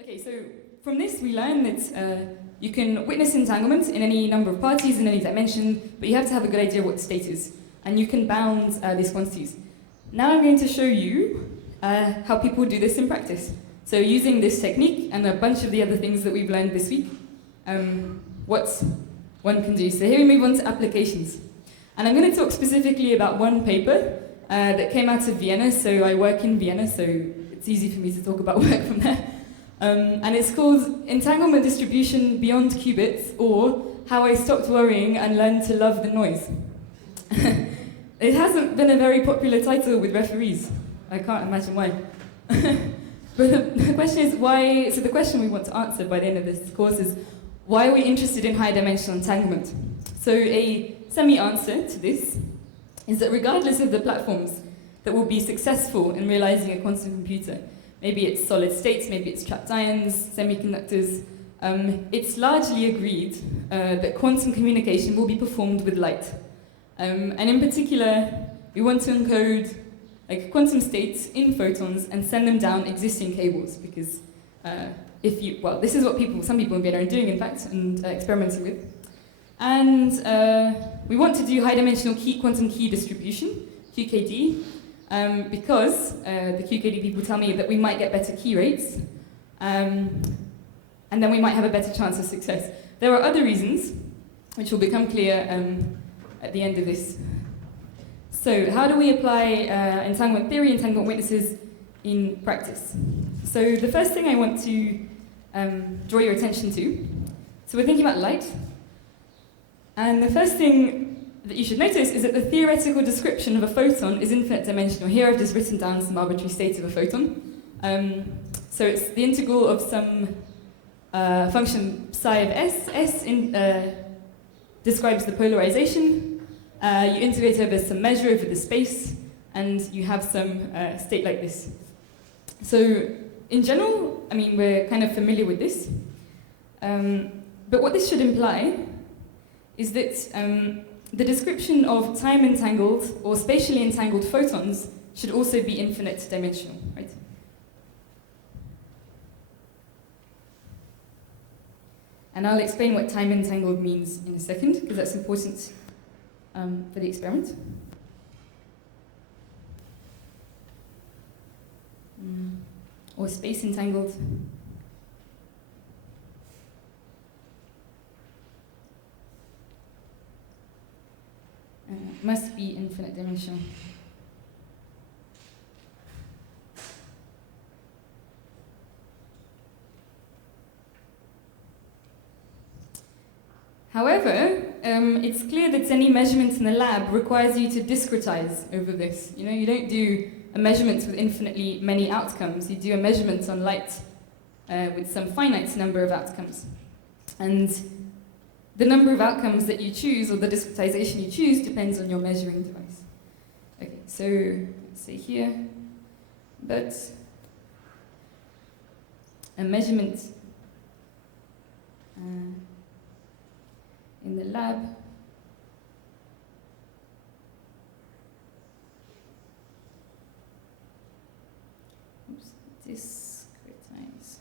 Okay, so from this we learn that you can witness entanglement in any number of parties in any dimension, but you have to have a good idea of what the state is, and you can bound these quantities. Now I'm going to show you how people do this in practice. So using this technique and a bunch of the other things that we've learned this week, what one can do. So here we move on to applications. And I'm going to talk specifically about one paper that came out of Vienna. So I work in Vienna, so it's easy for me to talk about work from there. And it's called Entanglement Distribution Beyond Qubits, or How I Stopped Worrying and Learned to Love the Noise. It hasn't been a very popular title with referees. I can't imagine why. But the question is why, so the question we want to answer by the end of this course is, why are we interested in high dimensional entanglement? So a semi-answer to this is that regardless of the platforms that will be successful in realizing a quantum computer, maybe it's solid states, maybe it's trapped ions, semiconductors, it's largely agreed that quantum communication will be performed with light. And in particular, we want to encode quantum states in photons and send them down existing cables, because this is what some people in Vienna are doing, in fact, and experimenting with. And we want to do high-dimensional quantum key distribution, QKD, because the QKD people tell me that we might get better key rates, and then we might have a better chance of success. There are other reasons, which will become clear at the end of this. So how do we apply entanglement theory, entanglement witnesses in practice? So the first thing I want to draw your attention to, so we're thinking about light, and the first thing that you should notice is that the theoretical description of a photon is infinite dimensional. Here I've just written down some arbitrary states of a photon. So it's the integral of some function psi of s. S describes the polarization. You integrate over some measure over the space, and you have some state like this. So in general, I mean, we're kind of familiar with this. But what this should imply is that the description of time-entangled or spatially entangled photons should also be infinite dimensional, right? And I'll explain what time-entangled means in a second, because that's important for the experiment. Or space-entangled. Must be infinite dimensional. However, it's clear that any measurement in the lab requires you to discretize over this. You know, you don't do a measurement with infinitely many outcomes. You do a measurement on light with some finite number of outcomes. And the number of outcomes that you choose, or the discretization you choose, depends on your measuring device. Okay, so let's say here, but a measurement in the lab discretize.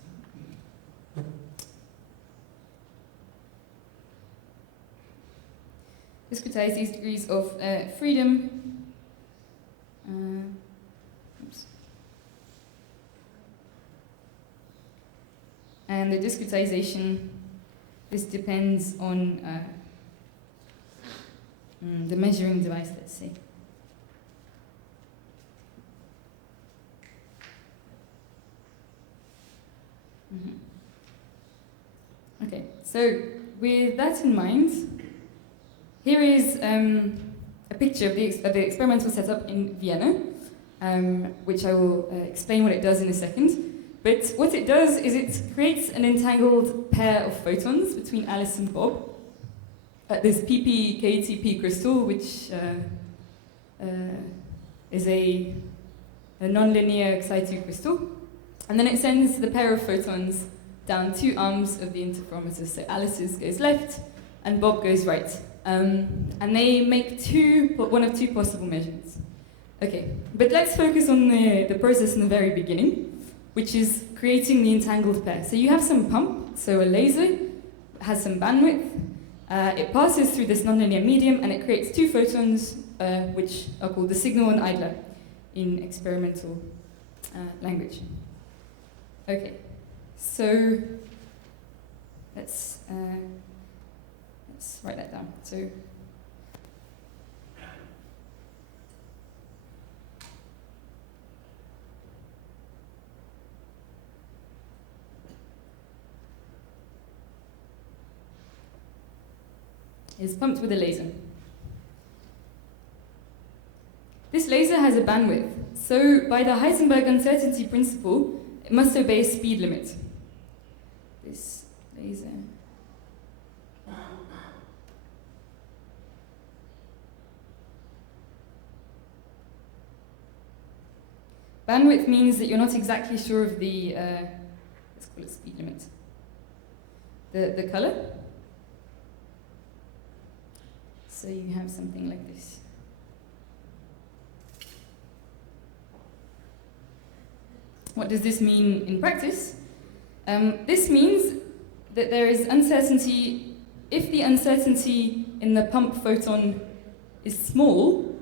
Discretize these degrees of freedom. And the discretization, this depends on the measuring device, let's say. Okay, so with that in mind, here is a picture of the experimental setup in Vienna, which I will explain what it does in a second. But what it does is it creates an entangled pair of photons between Alice and Bob at this pp-KTP crystal, which is a nonlinear Xi2 crystal. And then it sends the pair of photons down two arms of the interferometer. So Alice's goes left and Bob goes right. And they make one of two possible measurements. Okay, but let's focus on the process in the very beginning, which is creating the entangled pair. So you have some pump, so a laser has some bandwidth. It passes through this nonlinear medium and it creates two photons, which are called the signal and idler in experimental language. Okay, so let's write that down. So is pumped with a laser. This laser has a bandwidth, so by the Heisenberg uncertainty principle, it must obey a speed limit. This laser. Bandwidth means that you're not exactly sure of the, let's call it speed limit. The color. So you have something like this. What does this mean in practice? This means that there is uncertainty. If the uncertainty in the pump photon is small,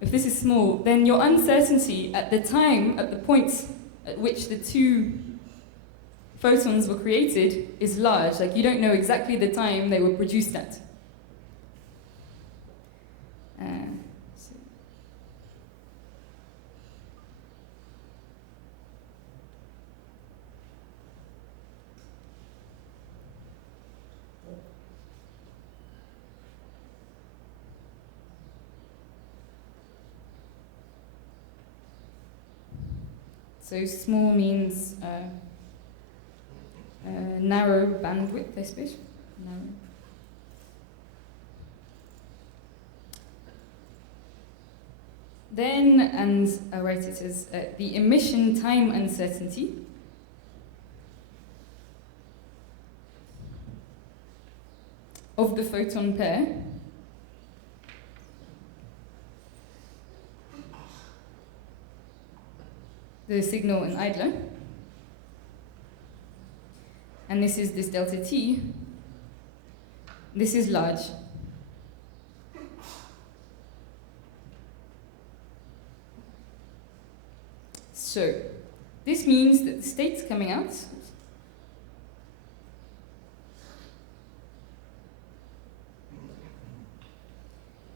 if this is small, then your uncertainty at the time, at the point at which the two photons were created, is large. Like, you don't know exactly the time they were produced at. So small means narrow bandwidth, I suppose. Narrow. Then, and I'll write it as the emission time uncertainty of the photon pair the signal and idler, and this is this delta t. This is large. So this means that the states coming out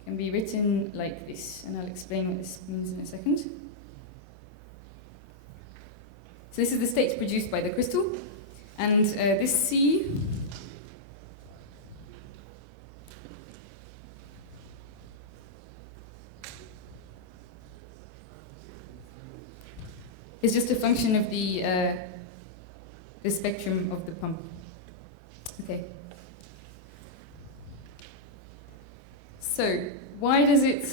can be written like this, and I'll explain what this means in a second. So this is the state produced by the crystal, and this C is just a function of the spectrum of the pump. Okay. So why does it?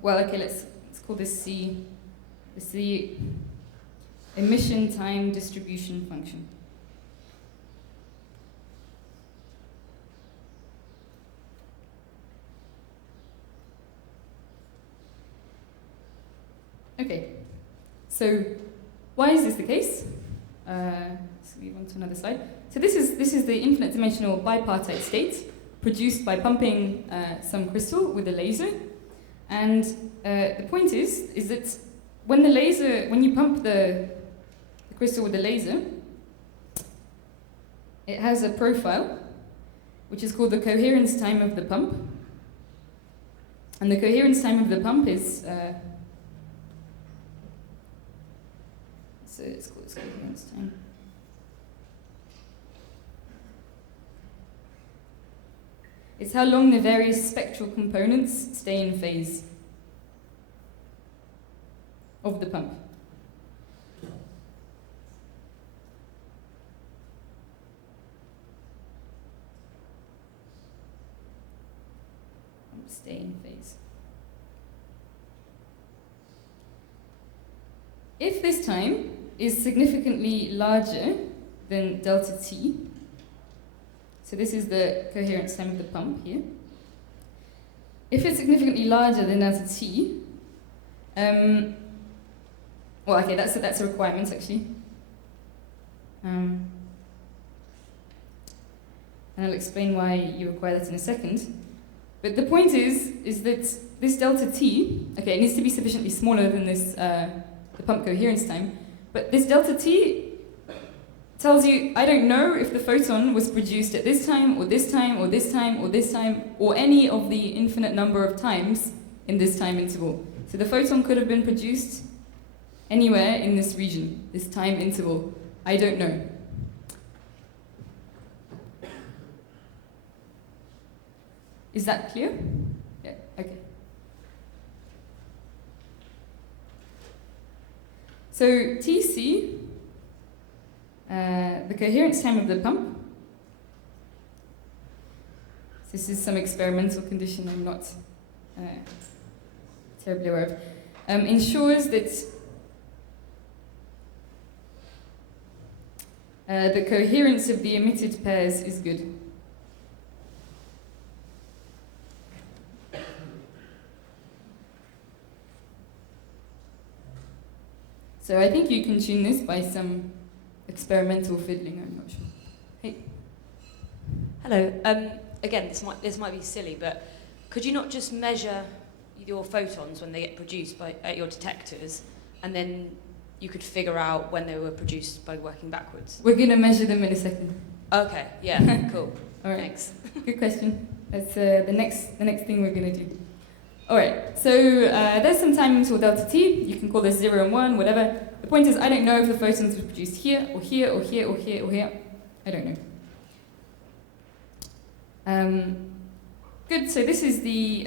Well, okay. Let's call this C. This is the emission time distribution function. Okay, so why is this the case? Let's move on to another slide. So this is the infinite dimensional bipartite state produced by pumping some crystal with a laser, and the point is that when you pump the crystal with the laser, it has a profile which is called the coherence time of the pump, and the coherence time of the pump is so it's called coherence time. It's how long the various spectral components stay in phase of the pump. Stay in phase. If this time is significantly larger than delta t, so this is the coherence time of the pump here. If it's significantly larger than delta t, well, okay, that's a requirement actually. And I'll explain why you require that in a second. But the point is that this delta T, okay, it needs to be sufficiently smaller than this, the pump coherence time, but this delta T tells you, I don't know if the photon was produced at this time, or this time, or this time, or this time, or any of the infinite number of times in this time interval. So the photon could have been produced anywhere in this region, this time interval. I don't know. Is that clear? Yeah, okay. So Tc, the coherence time of the pump, this is some experimental condition I'm not terribly aware of, ensures that the coherence of the emitted pairs is good. So I think you can tune this by some experimental fiddling, I'm not sure. Hey. Hello. Again, this might be silly, but could you not just measure your photons when they get produced at your detectors, and then you could figure out when they were produced by working backwards? We're going to measure them in a second. Okay, yeah, cool. All right. Thanks. Good question. That's the next thing we're going to do. All right, so there's some time interval delta T. You can call this 0 and 1, whatever. The point is, I don't know if the photons were produced here, or here, or here, or here, or here. I don't know. Good, so this is the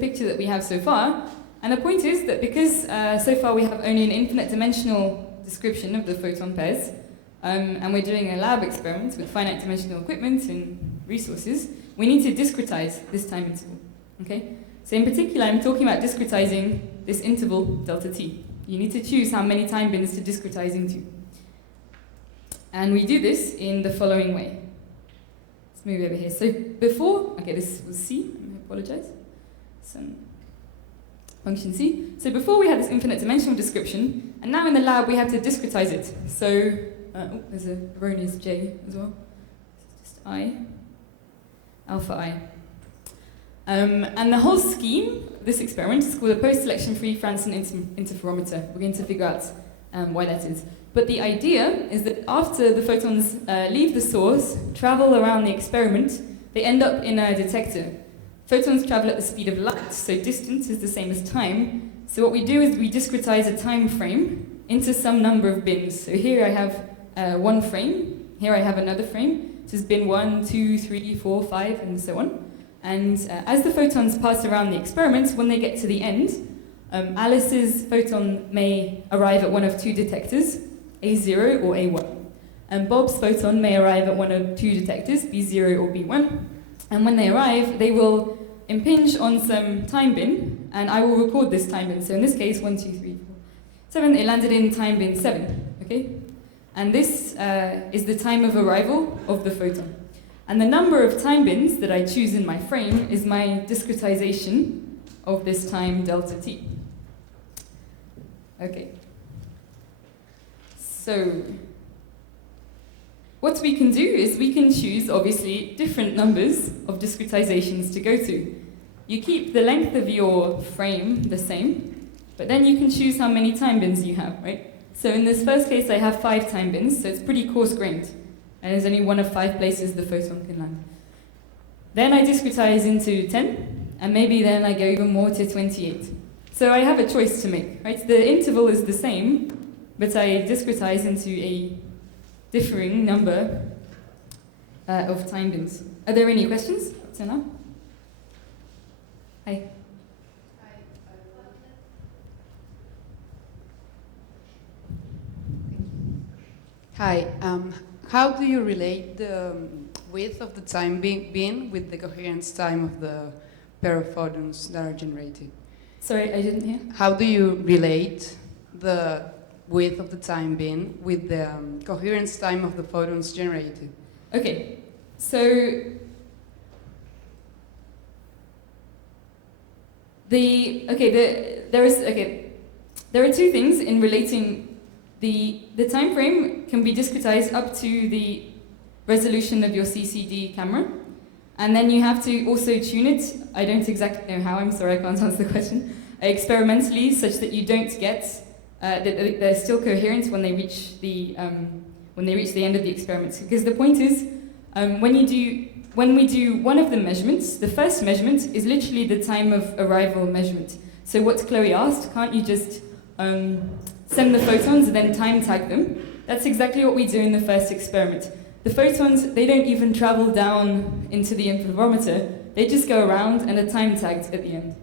picture that we have so far. And the point is that because so far we have only an infinite dimensional description of the photon pairs, and we're doing a lab experiment with finite dimensional equipment and resources, we need to discretize this time interval, okay? So in particular, I'm talking about discretizing this interval, delta t. You need to choose how many time bins to discretize into. And we do this in the following way. Let's move over here. So before, okay, this was C, I apologize. Some function C. So before we had this infinite dimensional description, and now in the lab we have to discretize it. So, oh, there's a erroneous J as well. It's just I. Alpha I. And the whole scheme of this experiment is called a post-selection free Franzen interferometer. We're going to figure out why that is. But the idea is that after the photons leave the source, travel around the experiment, they end up in a detector. Photons travel at the speed of light, so distance is the same as time. So what we do is we discretize a time frame into some number of bins. So here I have one frame, here I have another frame. This is bin 1, 2, 3, 4, 5, and so on. And as the photons pass around the experiment, when they get to the end, Alice's photon may arrive at one of two detectors, A0 or A1. And Bob's photon may arrive at one of two detectors, B0 or B1. And when they arrive, they will impinge on some time bin, and I will record this time bin. So in this case, 1, 2, 3, 4, 7, it landed in time bin 7, okay? And this is the time of arrival of the photon. And the number of time bins that I choose in my frame is my discretization of this time delta t. Okay. So what we can do is we can choose, obviously, different numbers of discretizations to go to. You keep the length of your frame the same, but then you can choose how many time bins you have, right? So in this first case, I have 5 time bins, so it's pretty coarse-grained. And there's only one of 5 places the photon can land. Then I discretize into 10, and maybe then I go even more to 28. So I have a choice to make, right? The interval is the same, but I discretize into a differing number of time bins. Are there any questions up to now? Hi. Hi. How do you relate the width of the time bin with the coherence time of the pair of photons that are generated? Sorry, I didn't hear. How do you relate the width of the time bin with the coherence time of the photons generated? Okay, so there are 2 things in relating The time frame can be discretized up to the resolution of your CCD camera. And then you have to also tune it. I don't exactly know how, I'm sorry, I can't answer the question. Experimentally, such that you don't get, that they're still coherent when they reach the end of the experiment. Because the point is, when we do one of the measurements, the first measurement is literally the time of arrival measurement. So what Chloe asked, can't you just send the photons and then time tag them? That's exactly what we do in the first experiment. The photons, they don't even travel down into the interferometer, they just go around and are time tagged at the end.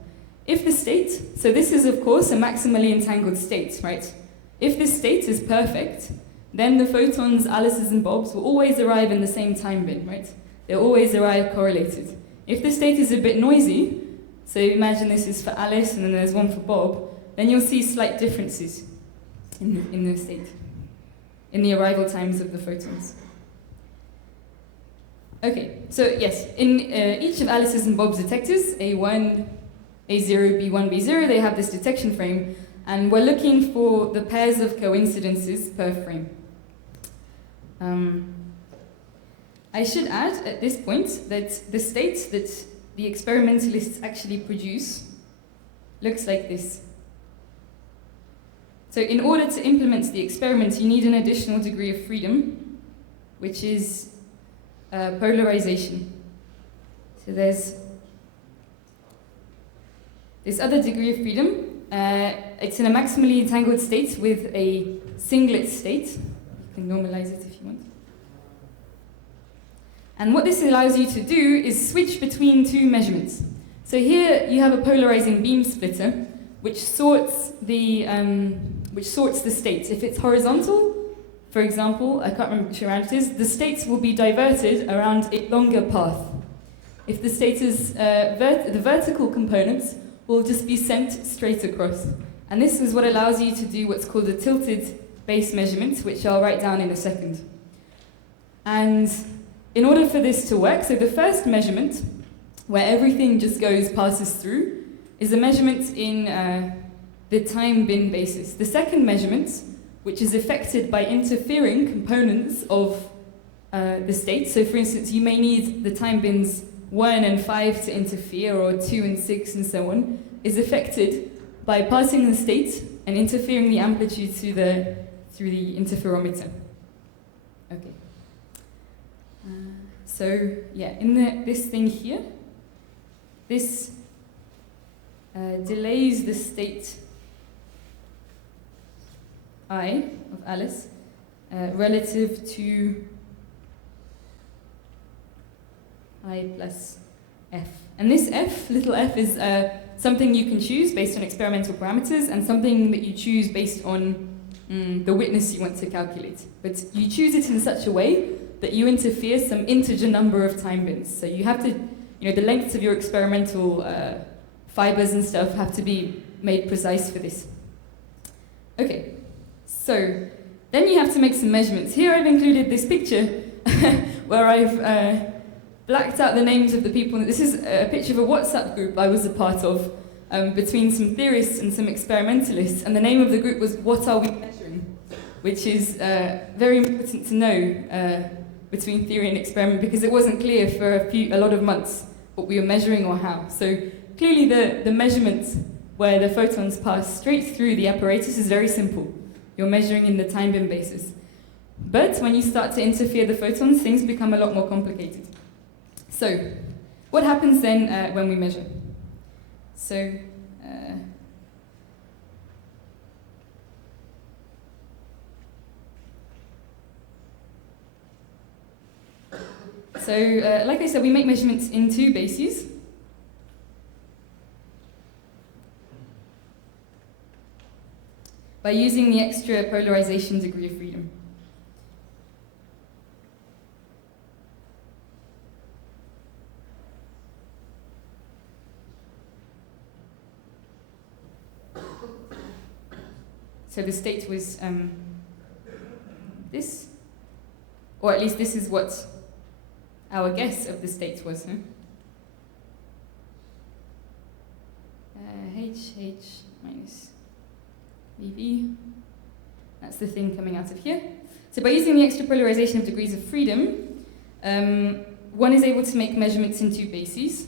If the state, so this is of course a maximally entangled state, right? If this state is perfect, then the photons, Alice's and Bob's, will always arrive in the same time bin, right? They'll always arrive correlated. If the state is a bit noisy, so imagine this is for Alice and then there's one for Bob, then you'll see slight differences in the state, in the arrival times of the photons. Okay, so yes, in each of Alice's and Bob's detectors, A1, A0, B1, B0, they have this detection frame, and we're looking for the pairs of coincidences per frame. I should add at this point that the state that the experimentalists actually produce looks like this. So in order to implement the experiment, you need an additional degree of freedom, which is polarization. So there's this other degree of freedom. It's in a maximally entangled state with a singlet state. You can normalize it if you want. And what this allows you to do is switch between two measurements. So here you have a polarizing beam splitter, which sorts the states. If it's horizontal, for example, I can't remember which round it is, the states will be diverted around a longer path. If the state is the vertical components will just be sent straight across. And this is what allows you to do what's called a tilted base measurement, which I'll write down in a second. And in order for this to work, so the first measurement, where everything just passes through, is a measurement in the time bin basis. The second measurement, which is affected by interfering components of the state, so for instance, you may need the time bins 1 and 5 to interfere, or 2 and 6 and so on, is affected by passing the state and interfering the amplitude through the interferometer. Okay. So yeah, in this thing here, this delays the state I of Alice relative to I plus f. And this f, little f, is something you can choose based on experimental parameters and something that you choose based on the witness you want to calculate. But you choose it in such a way that you interfere some integer number of time bins. So you have to, the lengths of your experimental fibers and stuff have to be made precise for this. Okay, so then you have to make some measurements. Here I've included this picture where I've blacked out the names of the people. This is a picture of a WhatsApp group I was a part of between some theorists and some experimentalists, and the name of the group was What Are We Measuring? Which is very important to know between theory and experiment, because it wasn't clear for a lot of months what we were measuring or how. So clearly the measurement where the photons pass straight through the apparatus is very simple. You're measuring in the time bin basis. But when you start to interfere the photons, things become a lot more complicated. So what happens then when we measure? So like I said, we make measurements in two bases. By using the extra polarization degree of freedom. So the state was this, or at least this is what our guess of the state was. H minus VV That's the thing coming out of here. So by using the extra polarization of degrees of freedom, one is able to make measurements in two bases.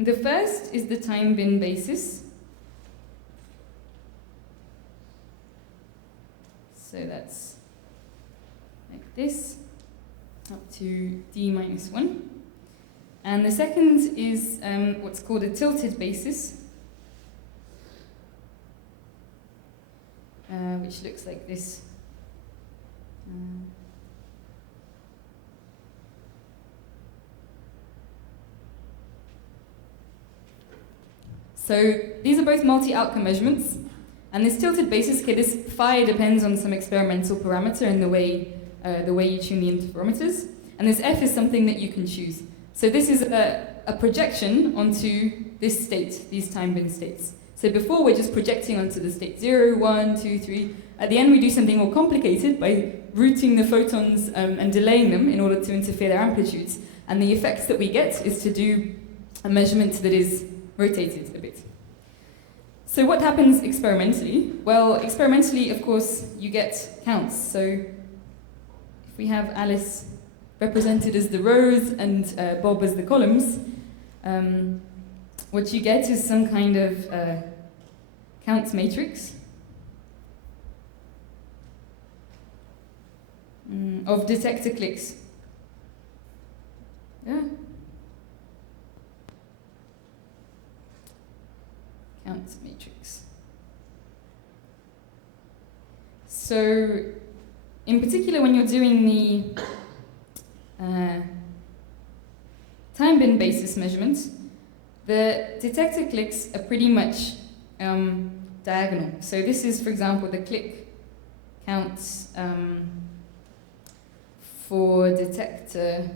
The first is the time bin basis. So that's like this, up to d minus 1. And the second is what's called a tilted basis, which looks like this. So these are both multi-outcome measurements, and this tilted basis, okay, this phi depends on some experimental parameter in the way you tune the interferometers, and this f is something that you can choose. So this is a projection onto this state, these time bin states. So before we're just projecting onto the state 0, 1, 2, 3. At the end we do something more complicated by routing the photons and delaying them in order to interfere their amplitudes. And the effects that we get is to do a measurement that is rotated a bit. So what happens experimentally? Well, experimentally, of course, you get counts. So if we have Alice represented as the rows and Bob as the columns, what you get is some kind of count matrix of detector clicks. Yeah. Count matrix. So, in particular, when you're doing the time bin basis measurements, the detector clicks are pretty much diagonal. So this is, for example, the click counts for detector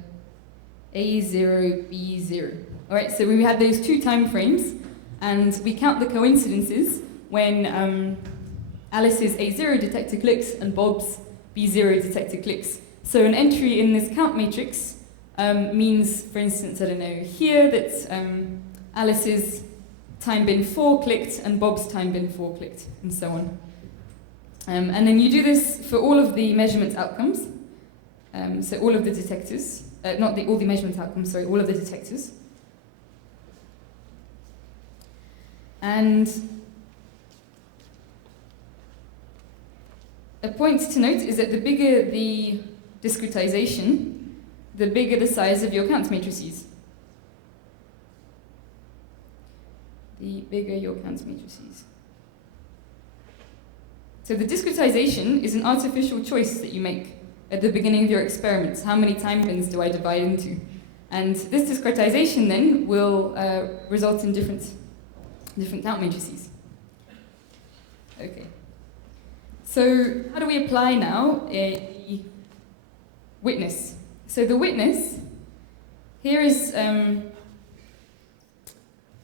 A0, B0. All right, so we had those two time frames, and we count the coincidences when Alice's A0 detector clicks and Bob's B0 detector clicks. So an entry in this count matrix means, for instance, I don't know, here that Alice's time bin 4 clicked and Bob's time bin 4 clicked, and so on. And then you do this for all of the measurement outcomes. So all of the detectors, all the measurement outcomes, sorry, all of the detectors. And a point to note is that the bigger the discretization, the bigger the size of your count matrices. The bigger your count matrices. So the discretization is an artificial choice that you make at the beginning of your experiments. How many time bins do I divide into? And this discretization then will result in different count matrices. Okay. So how do we apply now a witness? So the witness, here is,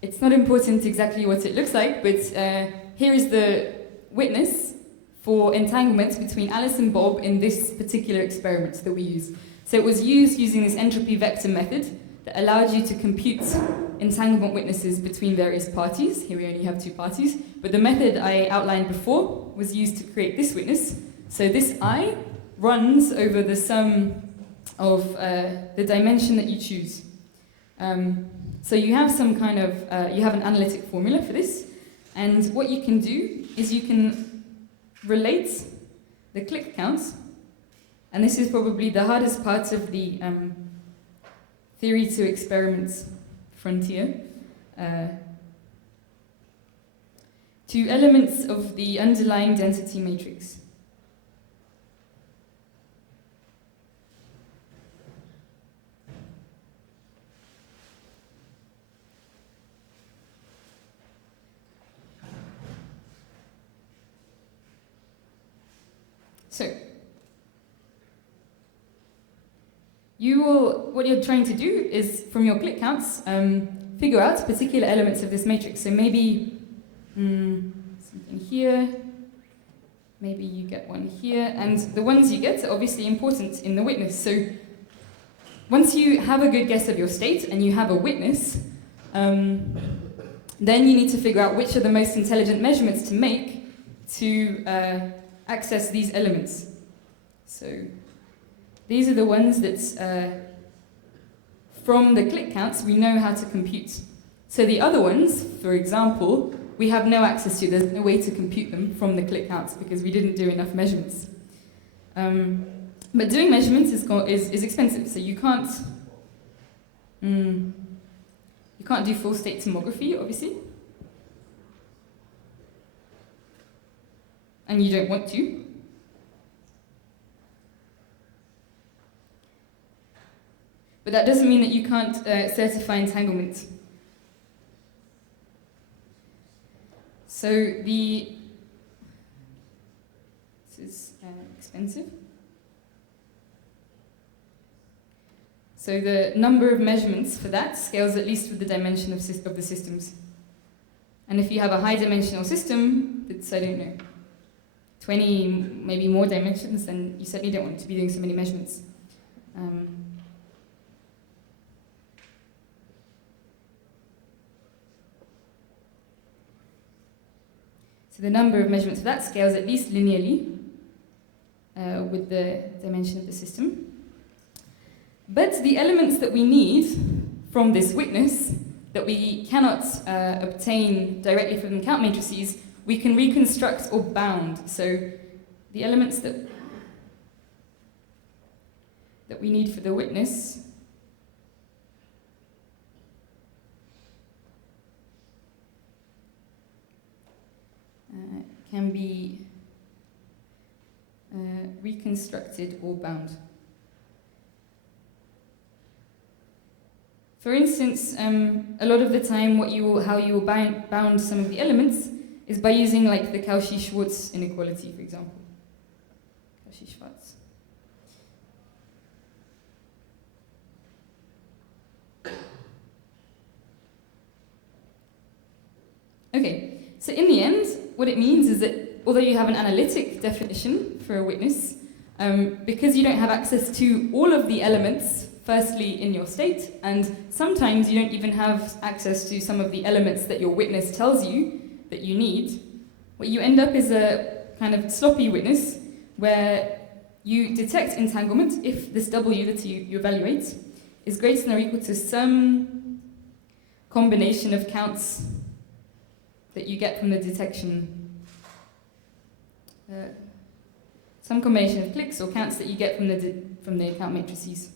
it's not important exactly what it looks like, but here is the witness for entanglements between Alice and Bob in this particular experiment that we use. So it was used using this entropy vector method that allowed you to compute entanglement witnesses between various parties. Here we only have two parties, but the method I outlined before was used to create this witness. So this I runs over the sum of the dimension that you choose. So you have some kind of, you have an analytic formula for this, and what you can do is you can relate the click counts, and this is probably the hardest part of the theory to experiments frontier, to elements of the underlying density matrix. So, what you're trying to do is, from your click counts, figure out particular elements of this matrix. So maybe something here, maybe you get one here, and the ones you get are obviously important in the witness. So once you have a good guess of your state and you have a witness, then you need to figure out which are the most intelligent measurements to make to access these elements. So these are the ones that, from the click counts, we know how to compute. So the other ones, for example, we have no access to. There's no way to compute them from the click counts because we didn't do enough measurements. But doing measurements is expensive, so you can't do full state tomography, obviously. And you don't want to. But that doesn't mean that you can't certify entanglement. So this is expensive. So the number of measurements for that scales at least with the dimension of the systems. And if you have a high dimensional system, it's, I don't know, 20, maybe more dimensions, then you certainly don't want to be doing so many measurements. So the number of measurements for that scales at least linearly with the dimension of the system. But the elements that we need from this witness that we cannot obtain directly from the count matrices, we can reconstruct or bound. So the elements that we need for the witness can be reconstructed or bound. For instance, a lot of the time how you will bound some of the elements is by using like the Cauchy-Schwarz inequality, for example. Cauchy-Schwarz. Okay, so in the end, what it means is that although you have an analytic definition for a witness, because you don't have access to all of the elements firstly in your state, and sometimes you don't even have access to some of the elements that your witness tells you that you need, what you end up is a kind of sloppy witness where you detect entanglement if this W that you evaluate is greater than or equal to some combination of counts that you get from the detection, some combination of clicks or counts that you get from the count matrices.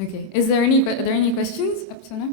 Okay, are there any questions up till now?